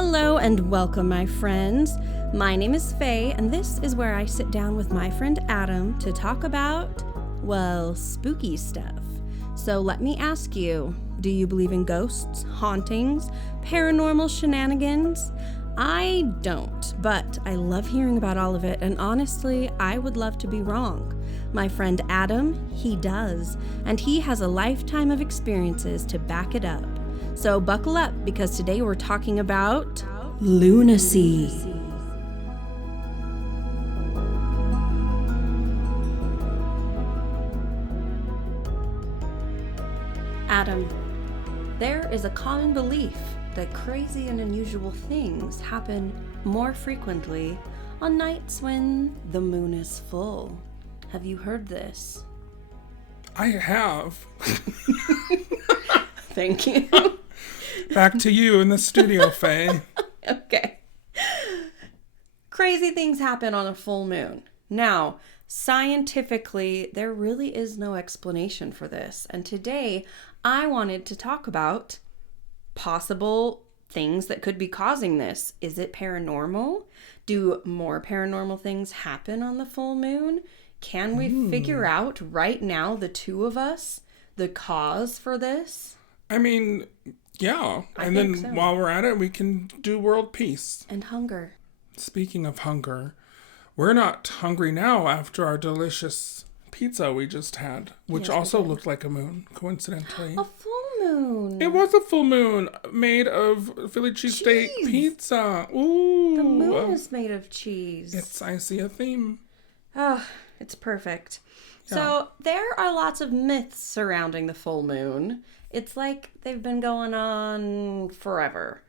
Hello and welcome, my friends. My name is Faye, and this is where I sit down with my friend Adam to talk about, well, spooky stuff. So let me ask you, do you believe in ghosts, hauntings, paranormal shenanigans? I don't, but I love hearing about all of it, and honestly, I would love to be wrong. My friend Adam, he does, and he has a lifetime of experiences to back it up. So buckle up, because today we're talking about lunacy. Adam, there is a common belief that crazy and unusual things happen more frequently on nights when the moon is full. Have you heard this? I have. Thank you. Back to you in the studio, Faye. Okay. Crazy things happen on a full moon. Now, scientifically, there really is no explanation for this. And today, I wanted to talk about possible things that could be causing this. Is it paranormal? Do more paranormal things happen on the full moon? Can we figure out right now, the two of us, the cause for this? I mean, yeah. And then so. While we're at it, we can do world peace. And hunger. Speaking of hunger, we're not hungry now after our delicious pizza we just had, which also looked like a moon, coincidentally. A full moon. It was a full moon made of Philly cheesesteak pizza. Ooh. The moon is made of cheese. I see a theme. Oh, it's perfect. Yeah. So there are lots of myths surrounding the full moon. It's like they've been going on forever.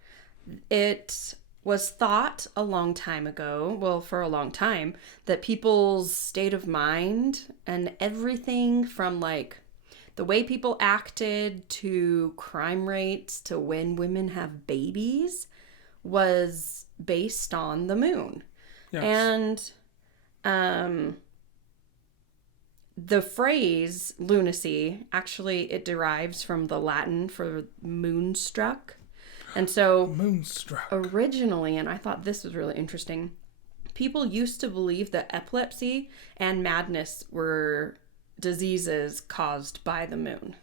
It was thought a long time ago, well, for a long time, that people's state of mind and everything from like the way people acted to crime rates to when women have babies was based on the moon. Yes. And the phrase lunacy, actually, it derives from the Latin for moonstruck. And so moonstruck. Originally, and I thought this was really interesting, people used to believe that epilepsy and madness were diseases caused by the moon.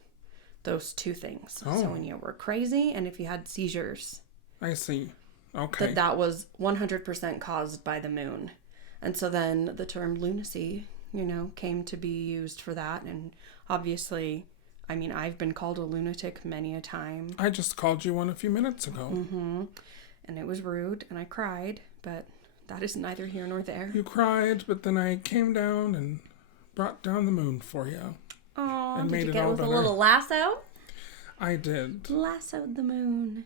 Those two things. Oh. So when you were crazy and if you had seizures. I see. Okay. That was 100% caused by the moon. And so then the term lunacy, came to be used for that. And obviously, I mean, I've been called a lunatic many a time. I just called you one a few minutes ago. Mm-hmm. And it was rude, and I cried, but that is neither here nor there. You cried, but then I came down and brought down the moon for you. Oh, did you get it with a little lasso? I did. Lassoed the moon.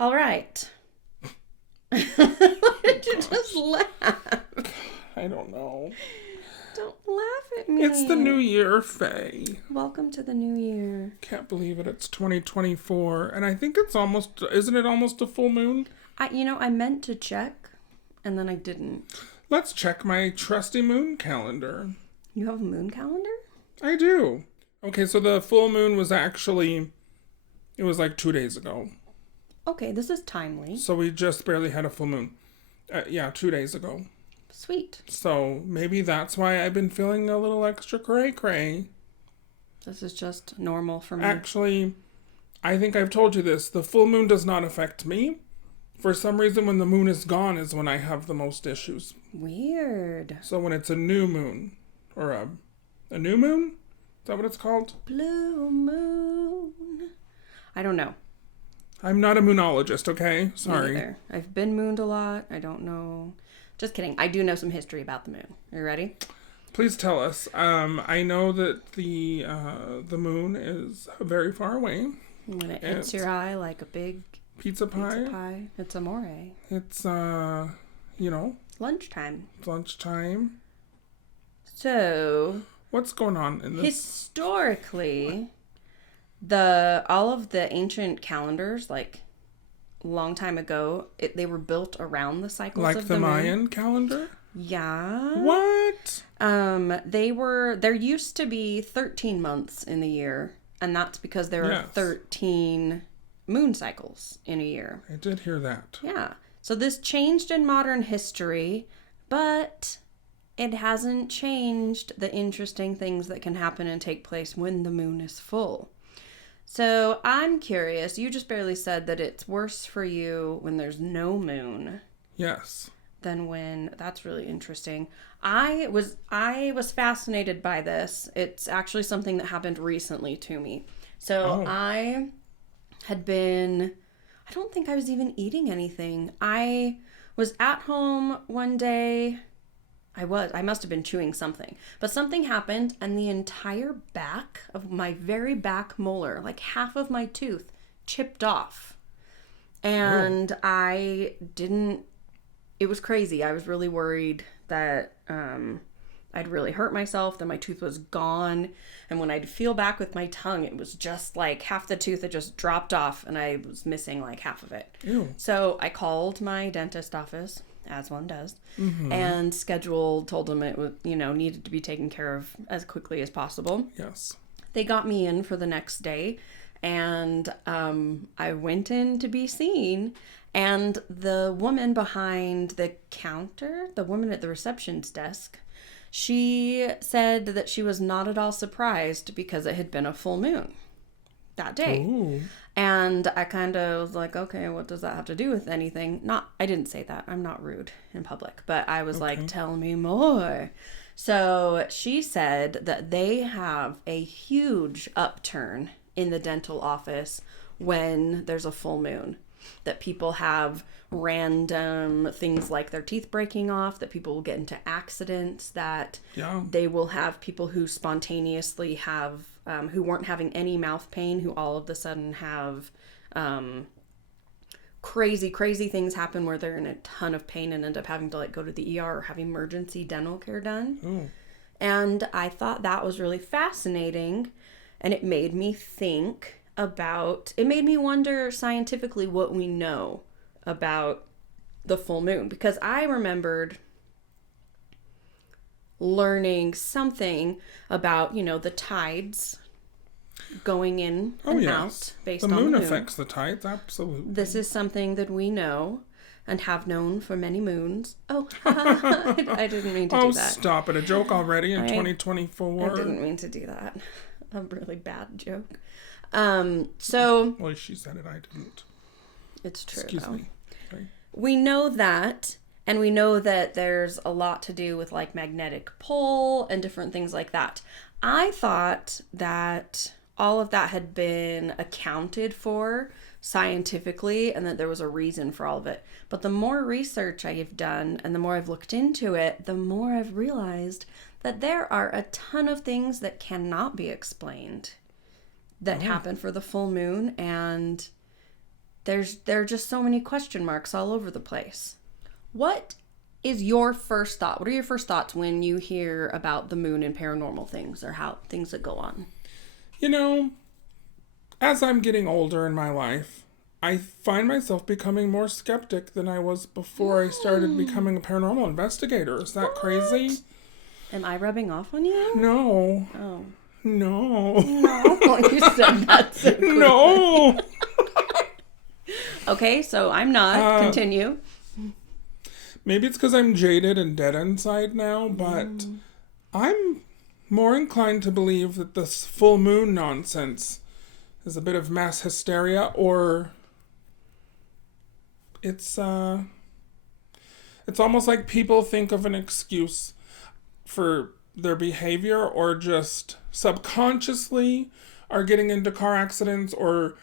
All right. Why did you just laugh? I don't know. Don't laugh at me. It's the new year, Faye. Welcome to the new year. Can't believe it. It's 2024. And I think it's almost, isn't it almost a full moon? I meant to check, and then I didn't. Let's check my trusty moon calendar. You have a moon calendar? I do. Okay, so the full moon was actually, it was like 2 days ago. Okay, this is timely. So we just barely had a full moon. 2 days ago. Sweet. So maybe that's why I've been feeling a little extra cray-cray. This is just normal for me. Actually, I think I've told you this. The full moon does not affect me. For some reason, when the moon is gone is when I have the most issues. Weird. So when it's a new moon, or a new moon? Is that what it's called? Blue moon. I don't know. I'm not a moonologist, okay? Sorry. Me either. I've been mooned a lot. I don't know. Just kidding. I do know some history about the moon. Are you ready? Please tell us. I know that the moon is very far away. When it hits your eye like a big pizza pie. It's amore. It's lunchtime. It's lunchtime. So what's going on in this? Historically, all of the ancient calendars, like long time ago, they were built around the cycles of the moon. Like the Mayan calendar? Yeah. What? There used to be 13 months in the year, and that's because there are 13 moon cycles in a year. I did hear that. Yeah. So this changed in modern history, but it hasn't changed the interesting things that can happen and take place when the moon is full. So I'm curious, you just barely said that it's worse for you when there's no moon. Yes. Than when, that's really interesting. I was fascinated by this. It's actually something that happened recently to me. So I don't think I was even eating anything. I was at home one day. I must have been chewing something. But something happened and the entire back of my very back molar, like half of my tooth, chipped off. And it was crazy. I was really worried that I'd really hurt myself, that my tooth was gone. And when I'd feel back with my tongue, it was just like half the tooth had just dropped off and I was missing like half of it. Ew. So I called my dentist office, as one does, and told them it was, needed to be taken care of as quickly as possible. Yes. They got me in for the next day and I went in to be seen. And the woman behind the counter, the woman at the reception's desk, she said that she was not at all surprised because it had been a full moon that day. Ooh. And I kind of was like, okay, what does that have to do with anything? I didn't say that. I'm not rude in public. But I was like, tell me more. So she said that they have a huge upturn in the dental office when there's a full moon. That people have random things like their teeth breaking off, that people will get into accidents, that they will have people who spontaneously have, who weren't having any mouth pain, who all of a sudden have crazy things happen where they're in a ton of pain and end up having to go to the ER or have emergency dental care done. Ooh. And I thought that was really fascinating, and it made me think it made me wonder scientifically what we know about the full moon, because I remembered learning something about, the tides going in and out based on the moon. The moon affects the tides, absolutely. This is something that we know and have known for many moons. Oh, I didn't mean to do that. Oh, stop it. A joke already in 2024. I didn't mean to do that. A really bad joke. Well, she said it, I didn't. It's true. Excuse me. Okay. We know that, and we know that there's a lot to do with magnetic pole and different things like that. I thought that all of that had been accounted for scientifically and that there was a reason for all of it. But the more research I have done and the more I've looked into it, the more I've realized that there are a ton of things that cannot be explained that happen for the full moon, and there are just so many question marks all over the place. What is your first thought? What are your first thoughts when you hear about the moon and paranormal things or how things that go on? As I'm getting older in my life, I find myself becoming more skeptic than I was before I started becoming a paranormal investigator. Is that crazy? Am I rubbing off on you? No. Oh. No. You said that so quickly. No. Okay, so I'm not. Continue. Maybe it's because I'm jaded and dead inside now, but I'm more inclined to believe that this full moon nonsense is a bit of mass hysteria, or it's almost like people think of an excuse for their behavior, or just subconsciously are getting into car accidents or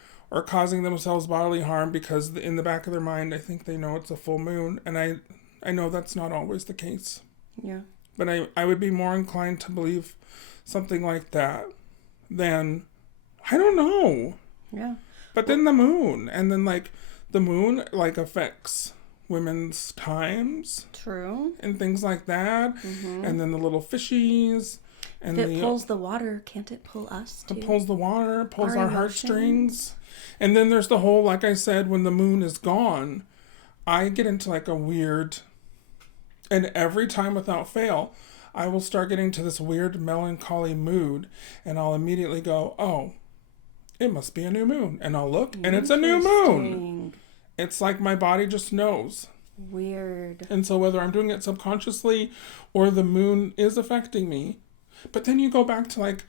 causing themselves bodily harm because in the back of their mind, I think they know it's a full moon. And I know that's not always the case. Yeah. But I would be more inclined to believe something like that than, I don't know. Yeah. But then the moon, and then the moon affects women's times. True. And things like that. Mm-hmm. And then the little fishies. And if it pulls the water, can't it pull us too? It pulls the water, pulls our heartstrings. And then there's the whole, like I said, when the moon is gone, I get into a weird, and every time without fail, I will start getting to this weird melancholy mood, and I'll immediately go, oh, it must be a new moon. And I'll look, and it's a new moon. It's like my body just knows. Weird. And so whether I'm doing it subconsciously or the moon is affecting me. But then you go back to like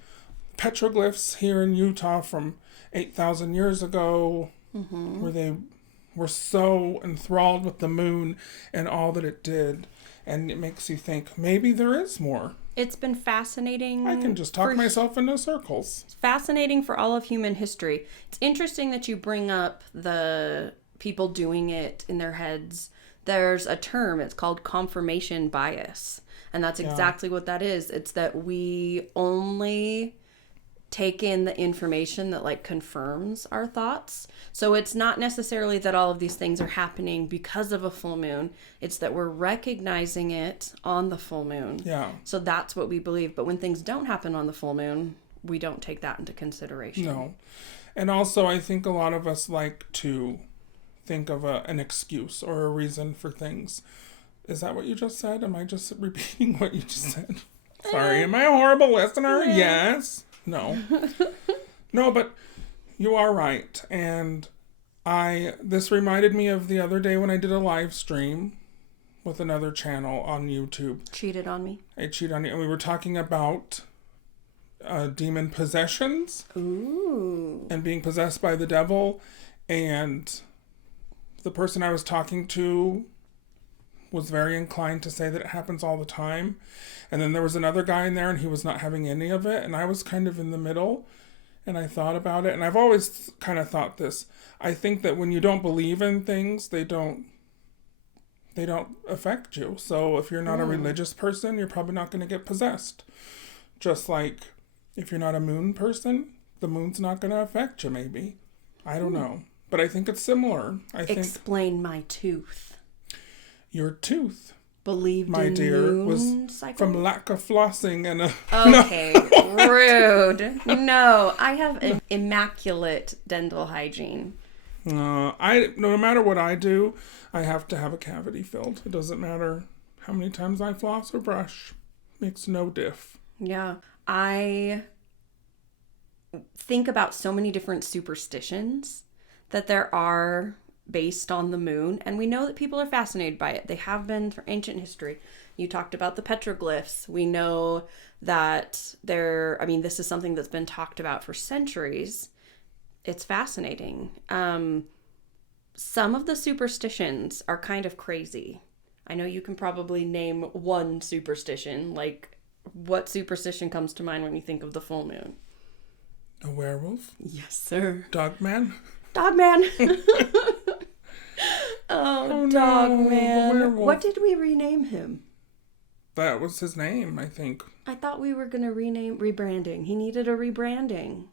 petroglyphs here in Utah from 8,000 years ago, where they were so enthralled with the moon and all that it did. And it makes you think maybe there is more. It's been fascinating. I can just talk myself into circles. It's fascinating for all of human history. It's interesting that you bring up the people doing it in their heads. There's a term, it's called confirmation bias. And that's exactly what that is. It's that we only take in the information that like confirms our thoughts. So it's not necessarily that all of these things are happening because of a full moon. It's that we're recognizing it on the full moon. Yeah. So that's what we believe. But when things don't happen on the full moon, we don't take that into consideration. No. And also, I think a lot of us like to think of an excuse or a reason for things. Is that what you just said? Am I just repeating what you just said? Sorry, am I a horrible listener? Yes. No. No, but you are right. And this reminded me of the other day when I did a live stream with another channel on YouTube. Cheated on me. I cheated on you. And we were talking about demon possessions. Ooh. And being possessed by the devil. And the person I was talking to was very inclined to say that it happens all the time. And then there was another guy in there and he was not having any of it. And I was kind of in the middle and I thought about it. And I've always kind of thought this. I think that when you don't believe in things, they don't affect you. So if you're not a religious person, you're probably not going to get possessed. Just like if you're not a moon person, the moon's not going to affect you maybe. I don't know. But I think it's similar. Explain my tooth. Your tooth, believed my in dear, moon was cycles? from lack of flossing and Okay, rude. No, I have immaculate dental hygiene. No matter what I do, I have to have a cavity filled. It doesn't matter how many times I floss or brush. Makes no diff. Yeah, I think about so many different superstitions that there are based on the moon, and we know that people are fascinated by it. They have been for ancient history. You talked about the petroglyphs. We know that this is something that's been talked about for centuries. It's fascinating. Some of the superstitions are kind of crazy. I know you can probably name one superstition. Like, what superstition comes to mind when you think of the full moon? A werewolf? Yes, sir. Dogman? Dogman. Oh, Dogman. Werewolf. What did we rename him? That was his name, I think. I thought we were going to rebranding. He needed a rebranding.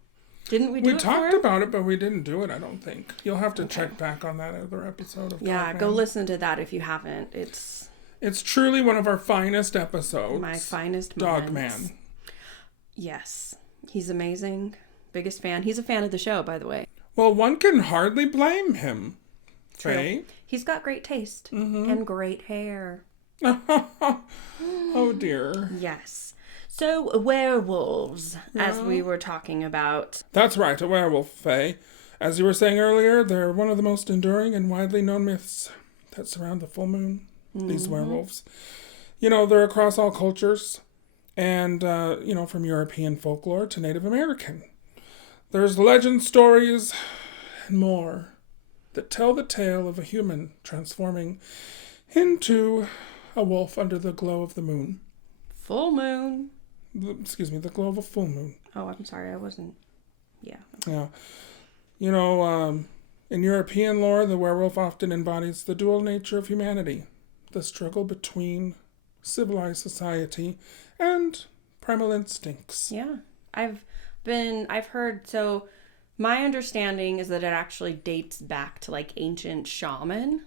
Didn't we do it? We talked about it, but we didn't do it, I don't think. You'll have to check back on that other episode of Dogman. Go listen to that if you haven't. It's truly one of our finest episodes. My finest Dogman. moments. Yes. He's amazing. Biggest fan. He's a fan of the show, by the way. Well, one can hardly blame him. Faye. He's got great taste and great hair. Oh, dear. Yes. So, werewolves, as we were talking about. That's right, a werewolf, Faye. As you were saying earlier, they're one of the most enduring and widely known myths that surround the full moon, these werewolves. They're across all cultures and, from European folklore to Native American. There's legend stories and more that tell the tale of a human transforming into a wolf under the glow of the moon. Full moon. The glow of a full moon. Oh, I'm sorry, I wasn't. Yeah. Yeah. In European lore, the werewolf often embodies the dual nature of humanity, the struggle between civilized society and primal instincts. Yeah. I've heard, so my understanding is that it actually dates back to like ancient shaman,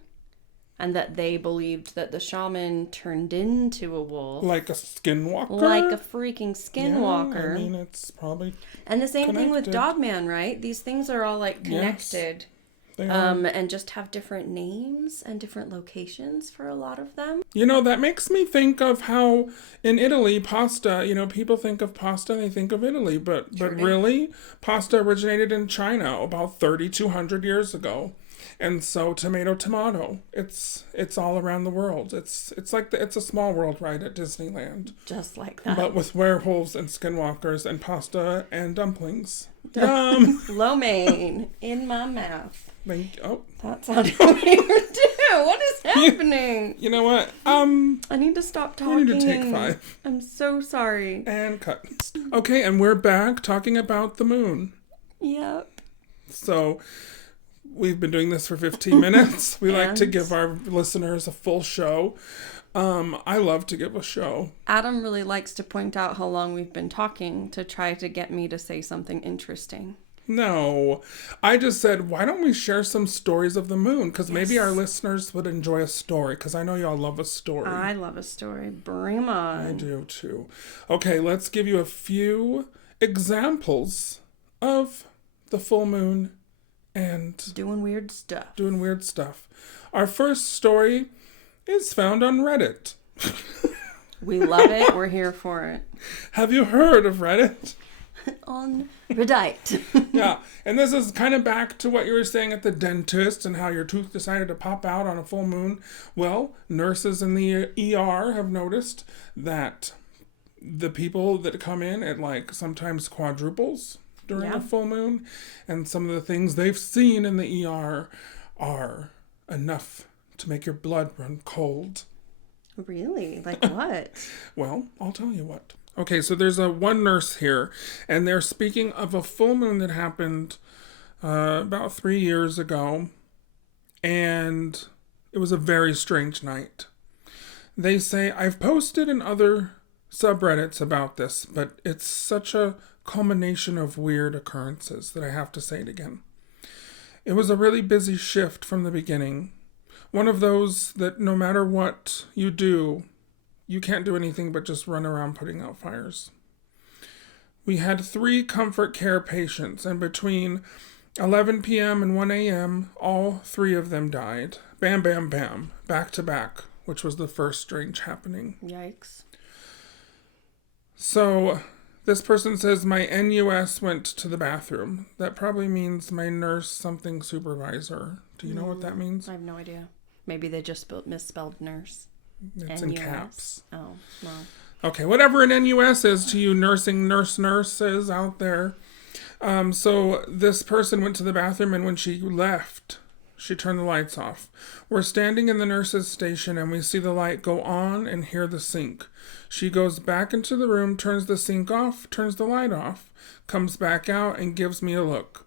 and that they believed that the shaman turned into a wolf. Like a skinwalker? Like a freaking skinwalker. It's probably And the same connected. thing with Dogman, right? These things are all like connected. They are. and just have different names and different locations for a lot of them. You know, that makes me think of how in Italy, pasta, people think of pasta and they think of Italy, but really, pasta originated in China about 3,200 years ago. And so tomato, it's all around the world. It's like it's a small world ride at Disneyland. Just like that. But with werewolves and skinwalkers and pasta and dumplings. Yum! Lo mein in my mouth. Oh. That sounded weird too. What is happening? You know what? I need to stop talking. We need to take 5. I'm so sorry. And cut. Okay, and we're back talking about the moon. Yep. So we've been doing this for 15 minutes. We like to give our listeners a full show. I love to give a show. Adam really likes to point out how long we've been talking to try to get me to say something interesting. No, I just said, why don't we share some stories of the moon? Because maybe our listeners would enjoy a story, because I know y'all love a story. I love a story. Bring 'em on. I do too. Okay, let's give you a few examples of the full moon and doing weird stuff. Our first story is found on Reddit. We love it. We're here for it. Have you heard of Reddit? On Reddit. Yeah, and this is kind of back to what you were saying at the dentist and how your tooth decided to pop out on a full moon. Well, nurses in the ER have noticed that the people that come in at like sometimes quadruples during a full moon, and some of the things they've seen in the ER are enough to make your blood run cold. Really? Like what? Well, I'll tell you what. Okay, so there's one nurse here, and they're speaking of a full moon that happened about 3 years ago, and it was a very strange night. They say, I've posted in other subreddits about this, but it's such a culmination of weird occurrences that I have to say it again. It was a really busy shift from the beginning. One of those that no matter what you do, you can't do anything but just run around putting out fires. We had 3 comfort care patients, and between 11 p.m. and 1 a.m., all 3 of them died. Bam, bam, bam. Back to back, which was the first strange happening. Yikes. So, this person says, my NUS went to the bathroom. That probably means my nurse something supervisor. Do you know what that means? I have no idea. Maybe they just misspelled nurse. It's NUS. in caps. Oh, well. Okay, whatever an NUS is to you nurses out there. So this person went to the bathroom, and when she left, she turned the lights off. We're standing in the nurse's station, and we see the light go on and hear the sink. She goes back into the room, turns the sink off, turns the light off, comes back out, and gives me a look.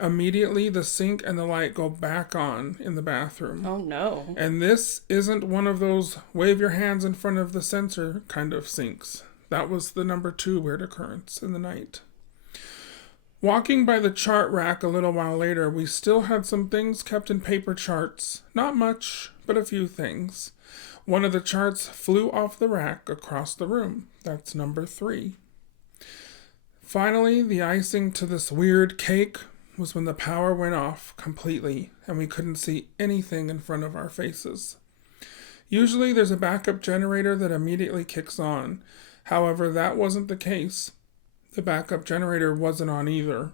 Immediately, the sink and the light go back on in the bathroom. Oh, no. And this isn't one of those wave your hands in front of the sensor kind of sinks. That was the number 2 weird occurrence in the night. Walking by the chart rack a little while later, we still had some things kept in paper charts. Not much, but a few things. One of the charts flew off the rack across the room. That's number 3. Finally, the icing to this weird cake was when the power went off completely and we couldn't see anything in front of our faces. Usually there's a backup generator that immediately kicks on. However, that wasn't the case. The backup generator wasn't on either.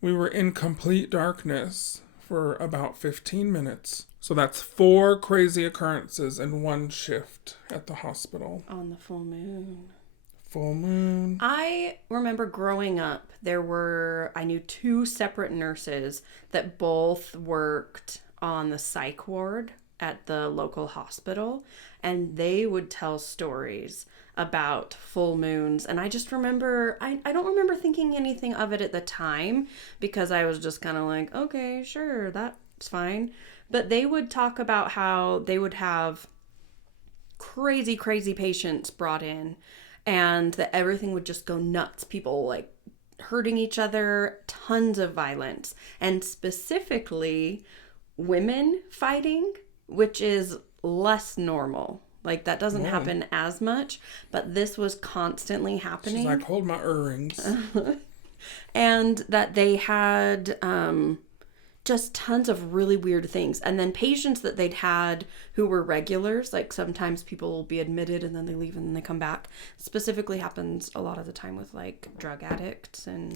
We were in complete darkness for about 15 minutes. So that's 4 crazy occurrences in one shift at the hospital. On the full moon. Full moon. I remember growing up, I knew 2 separate nurses that both worked on the psych ward at the local hospital, and they would tell stories about full moons. And I just remember, I don't remember thinking anything of it at the time, because I was just kind of like, okay, sure, that's fine. But they would talk about how they would have crazy patients brought in, and that everything would just go nuts. People like hurting each other, tons of violence, and specifically women fighting, which is less normal. Like that doesn't happen as much, but this was constantly happening. She's like, hold my earrings. And that they had, just tons of really weird things. And then patients that they'd had who were regulars, like sometimes people will be admitted and then they leave and then they come back. Specifically happens a lot of the time with like drug addicts and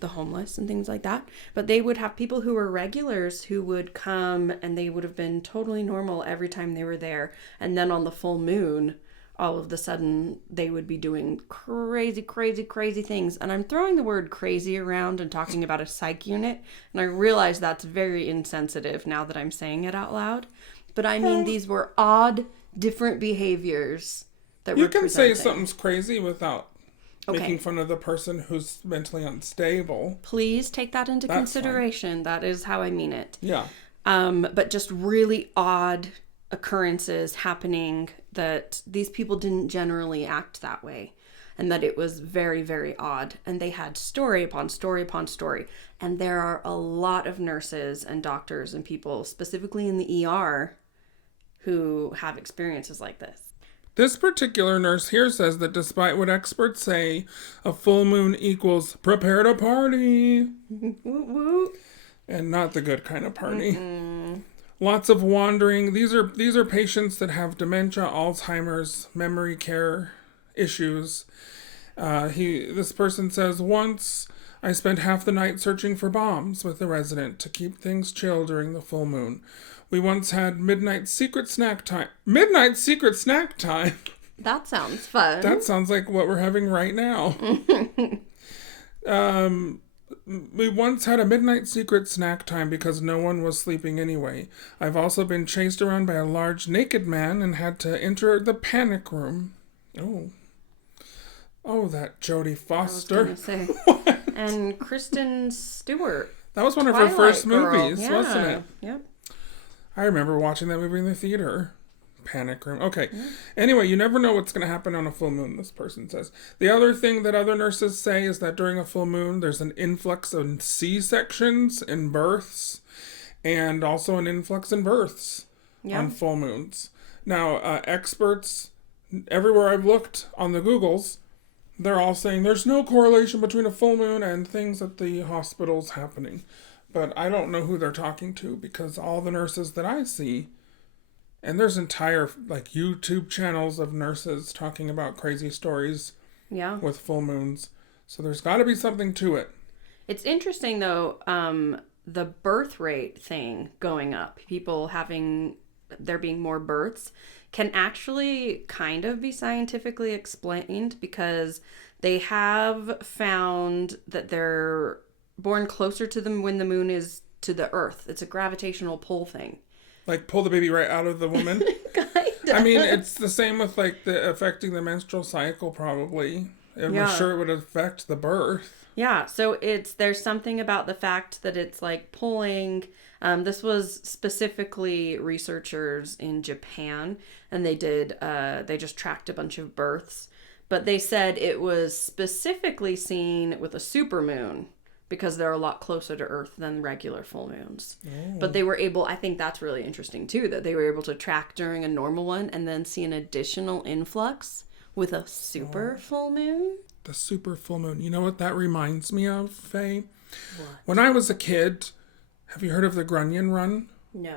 the homeless and things like that. But they would have people who were regulars who would come and they would have been totally normal every time they were there. And then on the full moon, all of the sudden they would be doing crazy things. And I'm throwing the word crazy around and talking about a psych unit. And I realize that's very insensitive now that I'm saying it out loud. But I mean, these were odd, different behaviors that you can say something's crazy without making fun of the person who's mentally unstable. Please take that into consideration. Fine. That is how I mean it. Yeah. But just really odd occurrences happening that these people didn't generally act that way, and that it was very, very odd. And they had story upon story upon story. And there are a lot of nurses and doctors and people, specifically in the ER, who have experiences like this. This particular nurse here says that despite what experts say, a full moon equals prepare to party. And not the good kind of party. Mm-mm. Lots of wandering. These are patients that have dementia, Alzheimer's, memory care issues. This person says, once I spent half the night searching for bombs with the resident to keep things chill during the full moon. We once had midnight secret snack time. Midnight secret snack time? That sounds fun. That sounds like what we're having right now. We once had a midnight secret snack time because no one was sleeping anyway. I've also been chased around by a large naked man and had to enter the panic room. Oh, that Jodie Foster. I was gonna say. And Kristen Stewart. That was one of her first movies, yeah. Wasn't it? Yep. I remember watching that movie in the theater. Panic room. Okay. Yeah. Anyway, you never know what's going to happen on a full moon, this person says. The other thing that other nurses say is that during a full moon, there's an influx of C-sections and births, and also an influx in births on full moons. Now, experts, everywhere I've looked on the Googles, they're all saying there's no correlation between a full moon and things at the hospitals happening. But I don't know who they're talking to, because all the nurses that I see, and there's entire YouTube channels of nurses talking about crazy stories with full moons. So there's got to be something to it. It's interesting, though, the birth rate thing going up. People there being more births can actually kind of be scientifically explained, because they have found that they're born closer to them when the moon is to the earth. It's a gravitational pull thing. Like pull the baby right out of the woman? Kinda. I mean, it's the same with affecting the menstrual cycle, probably. I'm sure it would affect the birth. Yeah, so there's something about the fact that it's like pulling. This was specifically researchers in Japan, and they just tracked a bunch of births. But they said it was specifically seen with a supermoon, because they're a lot closer to Earth than regular full moons. Oh. But they were able, I think that's really interesting too, that they were able to track during a normal one and then see an additional influx with a super full moon. The super full moon. You know what that reminds me of, Faye? What? When I was a kid, have you heard of the Grunion Run? No.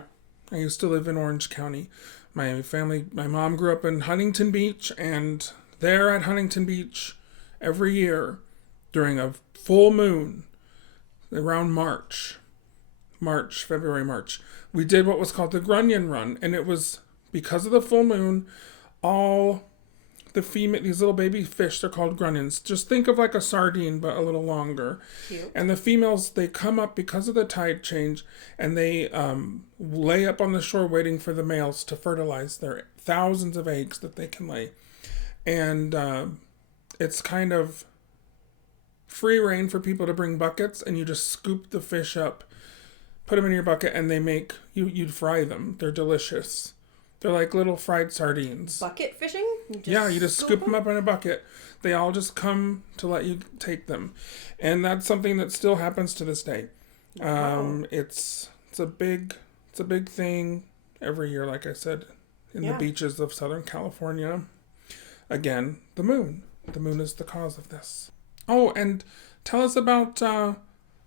I used to live in Orange County. My mom grew up in Huntington Beach, and there at Huntington Beach, every year during a full moon, around February, March, we did what was called the Grunion Run, and it was because of the full moon. All these little baby fish, they're called grunions. Just think of like a sardine, but a little longer. Cute. And the females, they come up because of the tide change, and they lay up on the shore waiting for the males to fertilize their thousands of eggs that they can lay. And it's kind of free reign for people to bring buckets, and you just scoop the fish up, put them in your bucket, and you'd fry them. They're delicious. They're like little fried sardines. Bucket fishing? You just scoop them up in a bucket. They all just come to let you take them. And that's something that still happens to this day. It's a big thing every year, like I said, in the beaches of Southern California. Again, the moon. The moon is the cause of this. Oh, and tell us about the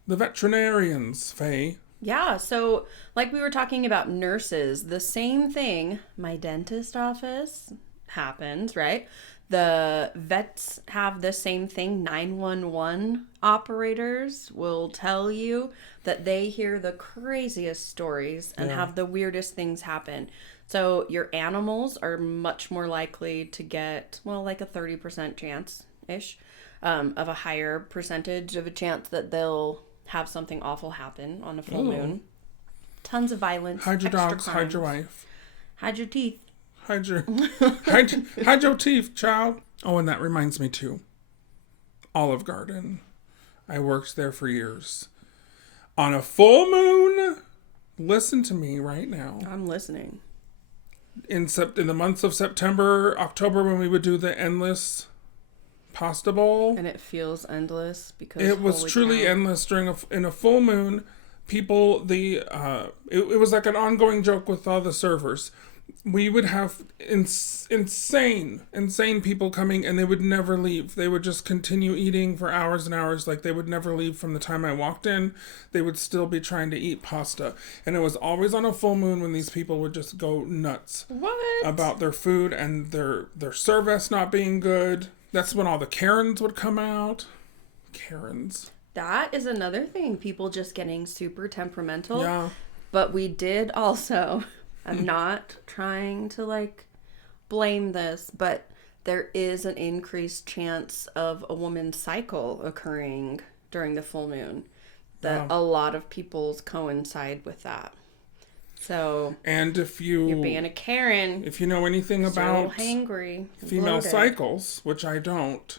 veterinarians, Faye. Yeah, so like we were talking about nurses, the same thing, my dentist office happens, right? The vets have the same thing. 911 operators will tell you that they hear the craziest stories and Yeah. have the weirdest things happen. So your animals are much more likely to get, well, like a 30% chance ish, of a higher percentage of a chance that they'll have something awful happen on a full Ooh. moon. Tons of violence. Hide your extra dogs, hide your crimes. wife. Hide your teeth. Hide your, hide your teeth, child. Oh, and that reminds me too. Olive Garden. I worked there for years. On a full moon, listen to me right now. I'm listening. In the months of September, October, when we would do the endless pasta bowl, And it feels endless because it was holy truly cow. endless in a full moon. People, it was like an ongoing joke with all the servers. We would have insane people coming, and they would never leave. They would just continue eating for hours and hours. Like, they would never leave from the time I walked in. They would still be trying to eat pasta. And it was always on a full moon when these people would just go nuts What? about their food and their service not being good. That's when all the Karens would come out. Karens. That is another thing. People just getting super temperamental. Yeah. But we did also, I'm not trying to like blame this, but there is an increased chance of a woman's cycle occurring during the full moon. That a lot of people's coincide with that. So And if you're being a Karen, if you know anything so about hangry, female bloated. cycles, which I don't,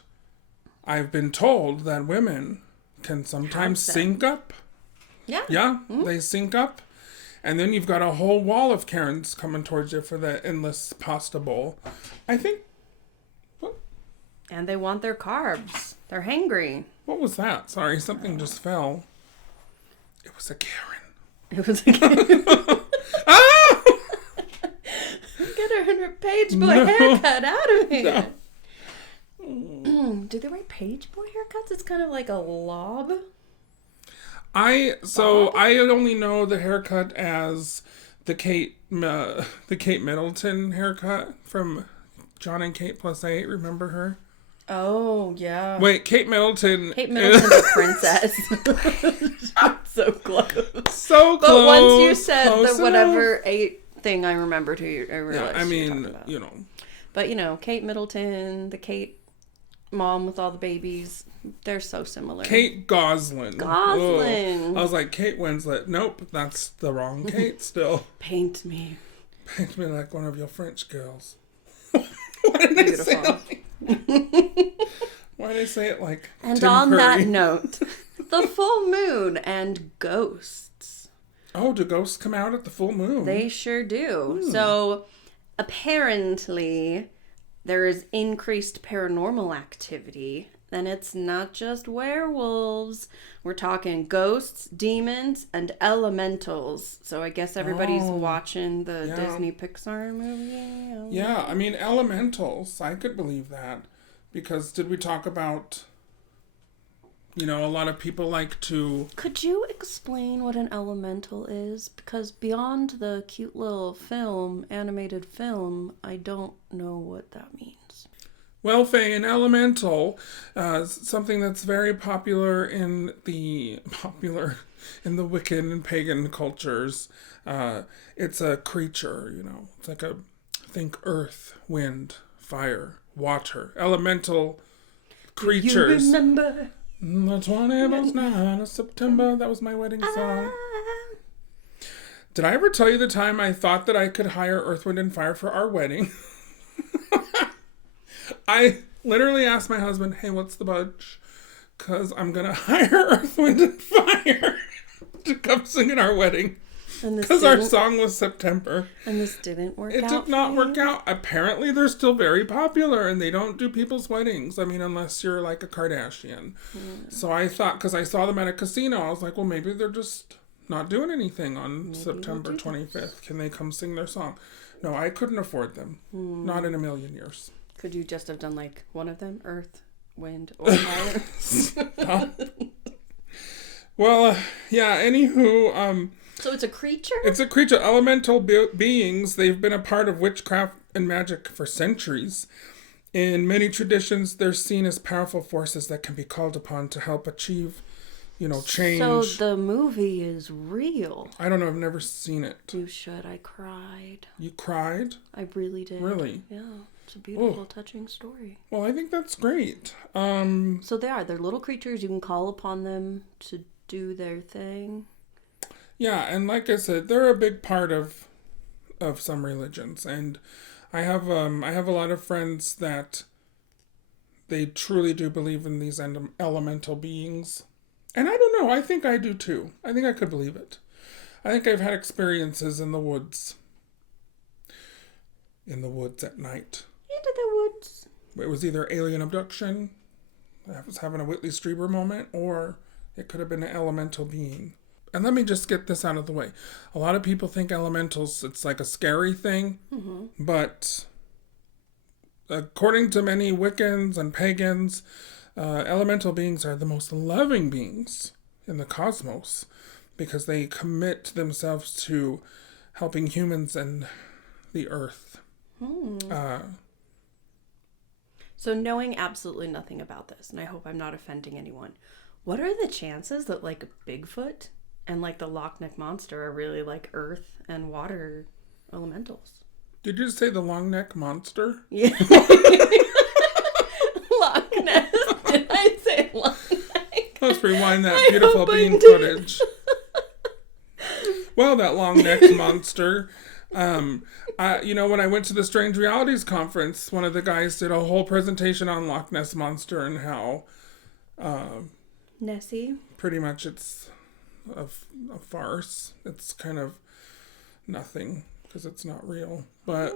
I've been told that women can sometimes Have them. sync up. Yeah. Yeah, they sync up. And then you've got a whole wall of Karens coming towards you for the endless pasta bowl. I think, And they want their carbs. They're hangry. what was that? Sorry, something just fell. It was a Karen. It was a Ah! Get her page boy haircut out of here. Do they wear page boy haircuts? It's kind of like a lob. I only know the haircut as the Kate Middleton haircut from John and Kate Plus 8. Remember her? Oh, yeah. Wait, Kate Middleton. Kate Middleton's a princess. So close. So close. But once you said close the whatever 8 thing, I remembered who you. I realized Yeah, I who you're talking mean, about. you know. But Kate Middleton, the Kate mom with all the babies, they're so similar. Kate Goslin. Goslin. Ugh. I was like, Kate Winslet. Nope, that's the wrong Kate still. Paint me. Paint me like one of your French girls. Why did I say it like Why did I say it like And Tim on Curry? that note, the full moon and ghosts. Oh, do ghosts come out at the full moon? They sure do. So apparently there is increased paranormal activity. And it's not just werewolves. We're talking ghosts, demons, and elementals. So I guess everybody's watching the yeah. Disney Pixar movie. Yeah, I mean, elementals. I could believe that. Because did we talk about, a lot of people like to... Could you explain what an elemental is? Because beyond the cute little animated film, I don't know what that means. Well, Faye, an elemental, something that's very popular in the Wiccan and pagan cultures. It's a creature, It's like think earth, wind, fire, water, elemental creatures. You remember? The 29th of September, that was my wedding song. Did I ever tell you the time I thought that I could hire Earth, Wind, and Fire for our wedding? I literally asked my husband, hey, what's the budge? Because I'm going to hire Earth, Wind, and Fire to come sing at our wedding. Because our song was September. And this didn't work out. It did not work out. Apparently, they're still very popular, and they don't do people's weddings. I mean, unless you're like a Kardashian. So I thought, because I saw them at a casino, I was like, well, maybe they're just not doing anything on September 25th. Can they come sing their song? No, I couldn't afford them. Not in a million years. Could you just have done like one of them? Earth, wind, or fire? Well, yeah, anywho, So it's a creature? it's a creature. Elemental beings, they've been a part of witchcraft and magic for centuries. In many traditions, they're seen as powerful forces that can be called upon to help achieve, change. So the movie is real. I don't know, I've never seen it. You should. I cried. You cried? I really did. Really? Yeah. It's a beautiful, touching story. Well, I think that's great. So they're little creatures. You can call upon them to do their thing. Yeah, and like I said, they're a big part of some religions, and I have a lot of friends that they truly do believe in these elemental beings, and I don't know. I think I do too. I think I could believe it. I think I've had experiences in the woods. In the woods at night. Into the woods. It was either alien abduction, I was having a Whitley Strieber moment, or it could have been an elemental being. And let me just get this out of the way. A lot of people think elementals, it's like a scary thing, but according to many Wiccans and pagans, elemental beings are the most loving beings in the cosmos because they commit themselves to helping humans and the earth. So knowing absolutely nothing about this, and I hope I'm not offending anyone, what are the chances that like Bigfoot and like the Loch Ness Monster are really like earth and water elementals? Did you say the long neck monster? Yeah. Loch Ness. Did I say Loch Ness? Let's rewind that beautiful bean footage. Well, that long necked monster. When I went to the Strange Realities conference, one of the guys did a whole presentation on Loch Ness Monster and how Nessie. Pretty much it's a farce. It's kind of nothing because it's not real. But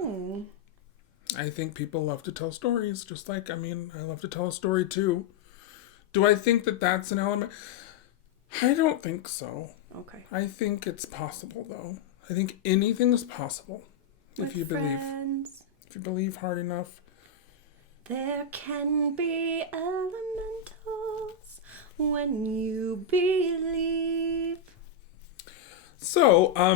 I think people love to tell stories, just like, I love to tell a story too. Do I think that that's an element? I don't think so. Okay. I think it's possible, though. I think anything is possible if you believe. If you believe hard enough. There can be elementals when you believe. So, I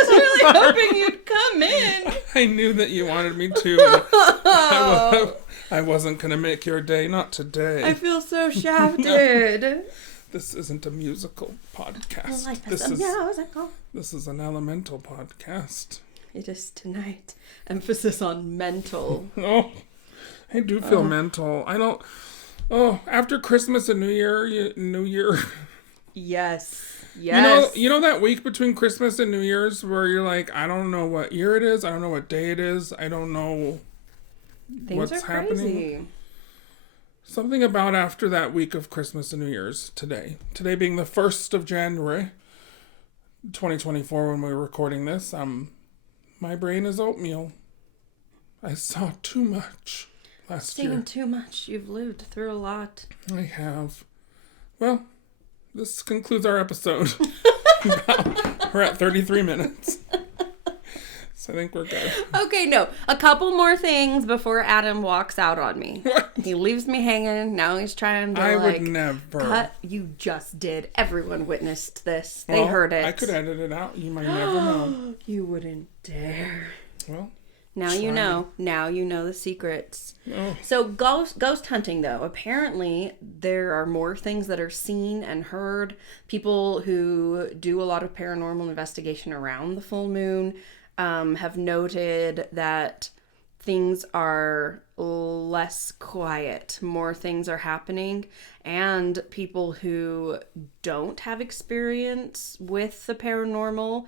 was really hoping you'd come in. I knew that you wanted me to. I wasn't going to make your day, not today. I feel so shafted. This isn't a musical podcast. Life is a musical. This is an elemental podcast. It is tonight. Emphasis on mental. Oh, I do feel mental. I don't. Oh, after Christmas and New Year. Yes. You know that week between Christmas and New Year's where you're like, I don't know what year it is. I don't know what day it is. I don't know what's happening. Something about after that week of Christmas and New Year's today. Today being the 1st of January, 2024 when we're recording this. My brain is oatmeal. I saw too much last year. Seen too much. You've lived through a lot. I have. Well, this concludes our episode. We're at 33 minutes. So I think we're good. Okay, no. A couple more things before Adam walks out on me. What? He leaves me hanging. Now he's trying to I would never. Cut. You just did. Everyone witnessed this. They heard it. I could edit it out. You might never know. You wouldn't dare. Well. Now you know. Now you know the secrets. Oh. So ghost hunting, though. Apparently, there are more things that are seen and heard. People who do a lot of paranormal investigation around the full moon have noted that things are less quiet. More things are happening. And people who don't have experience with the paranormal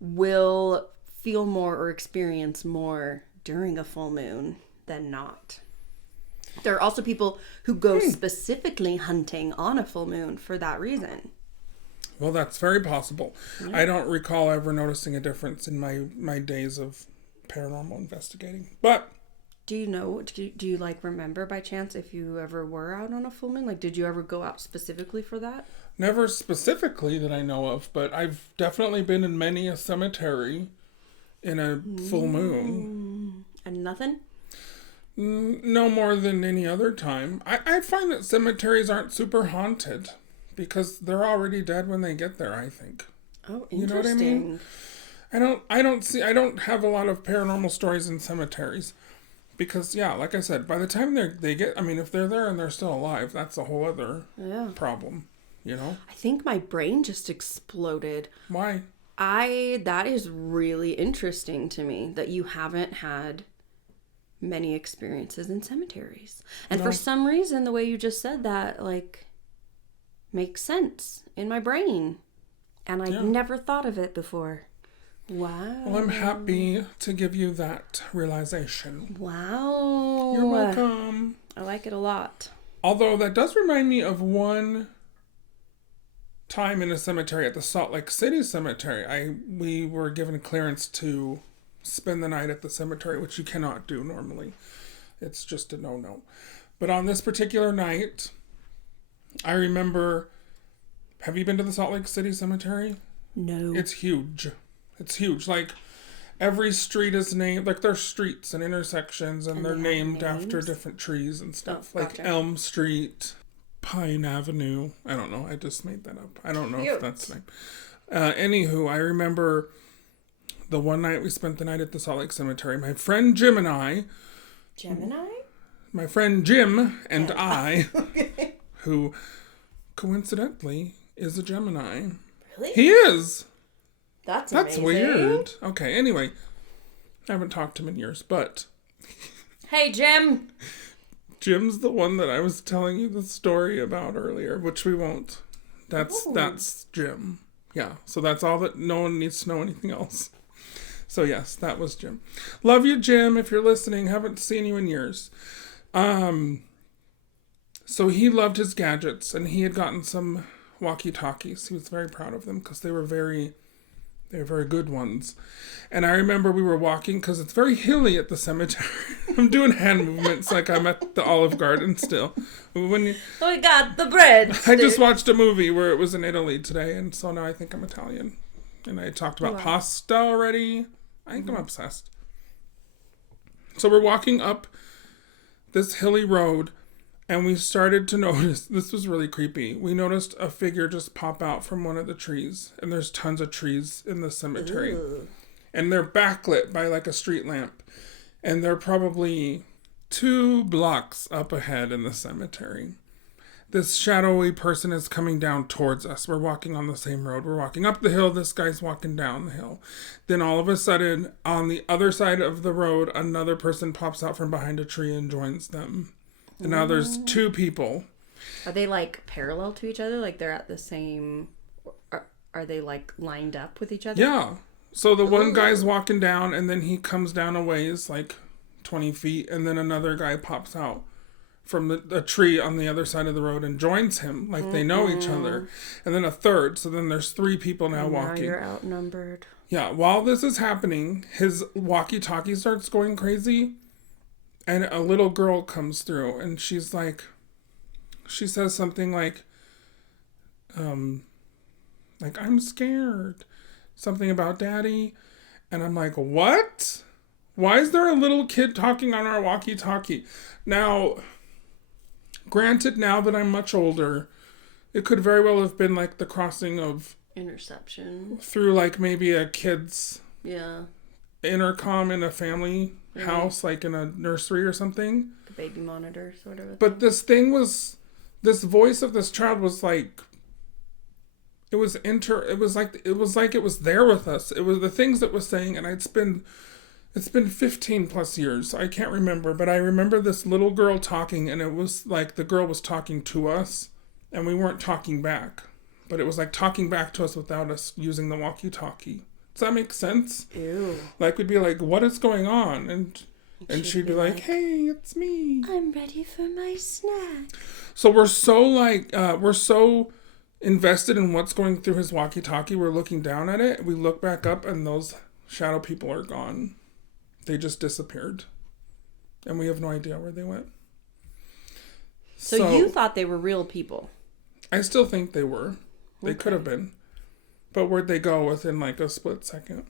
will feel more or experience more during a full moon than not. There are also people who go specifically hunting on a full moon for that reason. Well, that's very possible. Yeah. I don't recall ever noticing a difference in my days of paranormal investigating. But do you like remember by chance if you ever were out on a full moon? Like, did you ever go out specifically for that? Never specifically that I know of, but I've definitely been in many a cemetery in a full moon. And nothing? No more than any other time. I find that cemeteries aren't super haunted because they're already dead when they get there, I think. Oh, interesting. You know what I mean? I don't have a lot of paranormal stories in cemeteries because, yeah, like I said, by the time they get, I mean, if they're there and they're still alive, that's a whole other problem, you know? I think my brain just exploded. Why? That is really interesting to me that you haven't had many experiences in cemeteries. And for some reason, the way you just said that, like, makes sense in my brain. And I'd never thought of it before. Wow. Well, I'm happy to give you that realization. Wow. You're welcome. I like it a lot. Although that does remind me of one time in a cemetery at the Salt Lake City Cemetery. We were given clearance to spend the night at the cemetery, which you cannot do normally. It's just a no-no. But on this particular night, I remember... Have you been to the Salt Lake City Cemetery? No. It's huge. It's huge. Like, every street is named... Like, there's streets and intersections, and they're named after different trees and stuff. Oh, gotcha. Like Elm Street, Pine Avenue. I don't know. I just made that up. I don't know if that's the name. Anywho, I remember... The one night we spent the night at the Salt Lake Cemetery, my friend Jim and I... Gemini? My friend Jim and I, Okay. who coincidentally is a Gemini. Really? He is! That's amazing. Weird. Okay, anyway. I haven't talked to him in years, but... Hey, Jim! Jim's the one that I was telling you the story about earlier, which we won't. That's Jim. Yeah, so that's all that... No one needs to know anything else. So yes, that was Jim. Love you, Jim, if you're listening. Haven't seen you in years. So he loved his gadgets, and he had gotten some walkie-talkies. He was very proud of them because they were very good ones. And I remember we were walking because it's very hilly at the cemetery. I'm doing hand movements like I'm at the Olive Garden still. We got the bread. I just watched a movie where it was in Italy today, and so now I think I'm Italian. And I talked about pasta already. I think I'm obsessed. So we're walking up this hilly road, and we started to notice, this was really creepy. We noticed a figure just pop out from one of the trees, and there's tons of trees in the cemetery. Ooh. And they're backlit by like a street lamp. And they're probably 2 blocks up ahead in the cemetery. This shadowy person is coming down towards us. We're walking on the same road. We're walking up the hill. This guy's walking down the hill. Then all of a sudden, on the other side of the road, another person pops out from behind a tree and joins them. And now there's 2 people. Are they like parallel to each other? Like they're at the same... Are they like lined up with each other? Yeah. So the one guy's walking down, and then he comes down a ways, like 20 feet, and then another guy pops out from a tree on the other side of the road and joins him, like they know each other. And then a third, so then there's 3 people now walking. Now you're outnumbered. Yeah, while this is happening, his walkie-talkie starts going crazy, and a little girl comes through, and she says something like, I'm scared. Something about daddy. And I'm like, what? Why is there a little kid talking on our walkie-talkie? Now, granted, now that I'm much older, it could very well have been like the crossing of... Interception. Through like maybe a kid's... Yeah. Intercom in a family house, like in a nursery or something. The baby monitor, sort of. But this voice of this child was like... It was like it was there with us. It was the things it was saying, and it's been 15 plus years. I can't remember, but I remember this little girl talking, and it was like the girl was talking to us, and we weren't talking back. But it was like talking back to us without us using the walkie-talkie. Does that make sense? Ew. Like we'd be like, what is going on? And she'd be like, hey, it's me. I'm ready for my snack. So we're so invested in what's going through his walkie-talkie. We're looking down at it. We look back up, and those shadow people are gone. They just disappeared. And we have no idea where they went. So you thought they were real people? I still think they were. They could have been. But where'd they go within like a split second?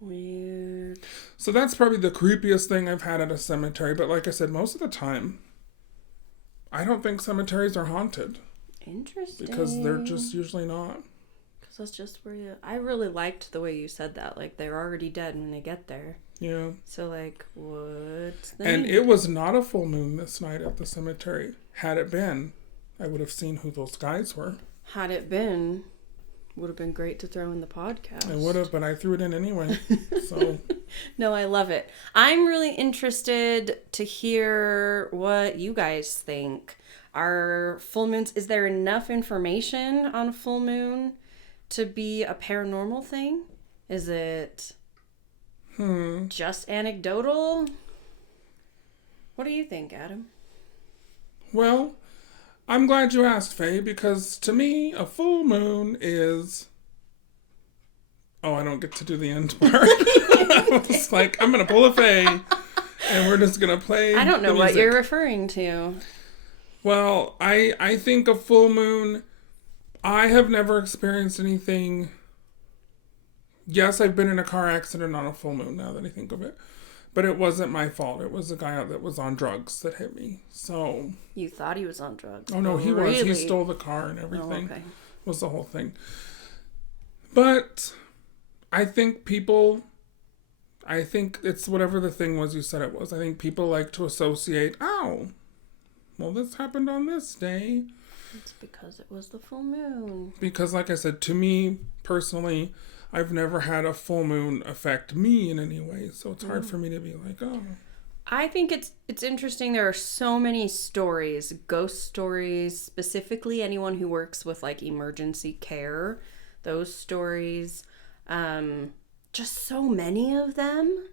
Weird. So that's probably the creepiest thing I've had at a cemetery. But like I said, most of the time, I don't think cemeteries are haunted. Interesting. Because they're just usually not. Because that's just where you... I really liked the way you said that. Like, they're already dead when they get there. Yeah. So, like, what's the And need? it was not a full moon this night at the cemetery. Had it been, I would have seen who those guys were. Had it been, would have been great to throw in the podcast. It would have, but I threw it in anyway. So... No, I love it. I'm really interested to hear what you guys think. Are full moons, is there enough information on a full moon to be a paranormal thing? Is it just anecdotal? What do you think, Adam? Well, I'm glad you asked, Faye, because to me, a full moon is... Oh, I don't get to do the end part. I was like, I'm going to pull a Faye, and we're just going to play I don't know the what music. you're referring to. Well, I think a full moon, I have never experienced anything. Yes, I've been in a car accident on a full moon, now that I think of it. But it wasn't my fault. It was a guy that was on drugs that hit me. So... You thought he was on drugs. Oh, no, he was. Really? He stole the car and everything. Oh, okay. Was the whole thing. But I think it's whatever the thing was you said it was. I think people like to associate, oh, well, this happened on this day. It's because it was the full moon. Because, like I said, to me, personally, I've never had a full moon affect me in any way. So it's hard for me to be like, oh. I think it's interesting. There are so many stories, ghost stories, specifically anyone who works with like emergency care, those stories, just so many of them.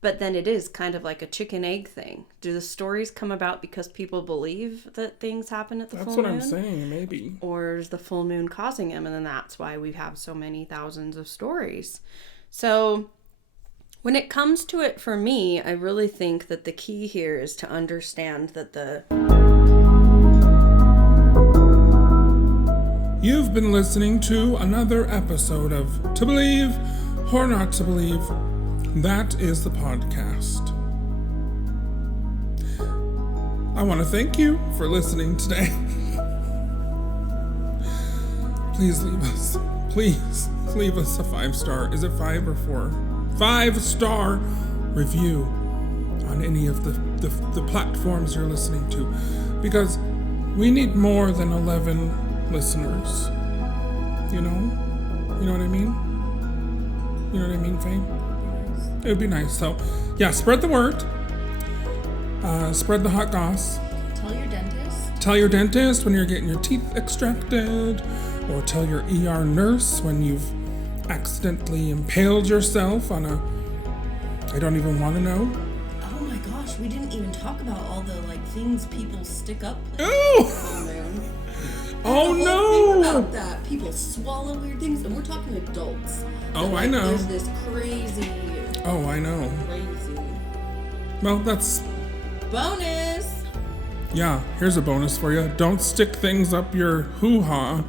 But then it is kind of like a chicken egg thing. Do the stories come about because people believe that things happen at the full moon? That's what I'm saying, maybe. Or is the full moon causing them? And then that's why we have so many thousands of stories. So when it comes to it for me, I really think that the key here is to understand that You've been listening to another episode of To Believe or Not to Believe. That is the podcast. I want to thank you for listening today. Please leave us a 5-star. Is it 5 or 4? 5-star review on any of the platforms you're listening to, because we need more than 11 listeners. You know what I mean? You know what I mean, Faye? It would be nice. So, yeah, spread the word. Spread the hot goss. Tell your dentist. Tell your dentist when you're getting your teeth extracted, or tell your ER nurse when you've accidentally impaled yourself on a... I don't even want to know. Oh my gosh, we didn't even talk about all the things people stick up. Oh! Oh Thing no! about that, people swallow weird things, and we're talking adults. Oh, I know. There's this crazy. Oh, I know. Crazy. Well, that's... Bonus! Yeah, here's a bonus for you. Don't stick things up your hoo-ha.